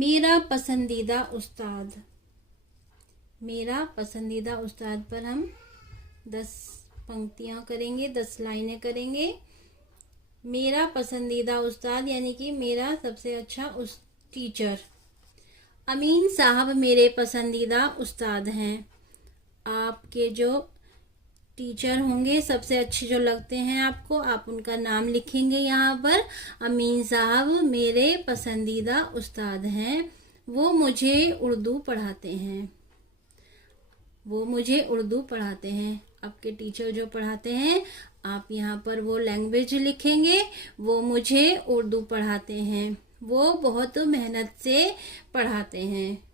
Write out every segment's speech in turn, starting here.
मेरा पसंदीदा उस्ताद। मेरा पसंदीदा उस्ताद पर हम 10 पंक्तियां करेंगे, 10 लाइनें करेंगे। मेरा पसंदीदा उस्ताद यानी कि मेरा सबसे अच्छा उस टीचर। अमीन साहब मेरे पसंदीदा उस्ताद हैं। आपके जो टीचर होंगे सबसे अच्छे जो लगते हैं आपको, आप उनका नाम लिखेंगे यहाँ पर। अमीन साहब मेरे पसंदीदा उस्ताद हैं। वो मुझे उर्दू पढ़ाते हैं। वो मुझे उर्दू पढ़ाते हैं। आपके टीचर जो पढ़ाते हैं, आप यहाँ पर वो लैंग्वेज लिखेंगे। वो मुझे उर्दू पढ़ाते हैं। वो बहुत मेहनत से पढ़ाते हैं।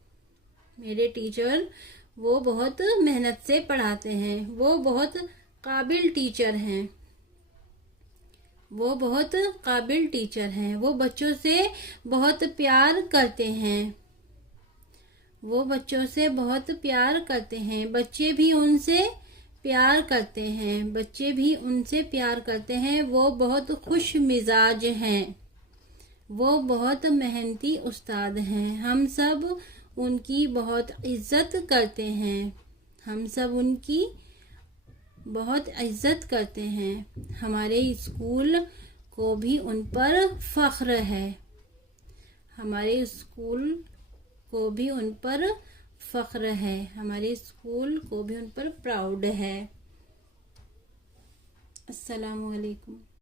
मेरे टीचर वो बहुत मेहनत से पढ़ाते हैं। वो बहुत काबिल टीचर हैं। वो बहुत काबिल टीचर हैं। वो बच्चों से बहुत प्यार करते हैं। वो बच्चों से बहुत प्यार करते हैं। बच्चे भी उनसे प्यार करते हैं। बच्चे भी उनसे प्यार करते हैं। वो बहुत खुश मिजाज हैं। वो बहुत मेहनती उस्ताद हैं। हम सब उनकी बहुत इज्जत करते हैं। हम सब उनकी बहुत इज्जत करते हैं। हमारे स्कूल को भी उन पर फख्र है। हमारे स्कूल को भी उन पर फख्र है। हमारे स्कूल को भी उन पर प्राउड है। अस्सलामु अलैकुम।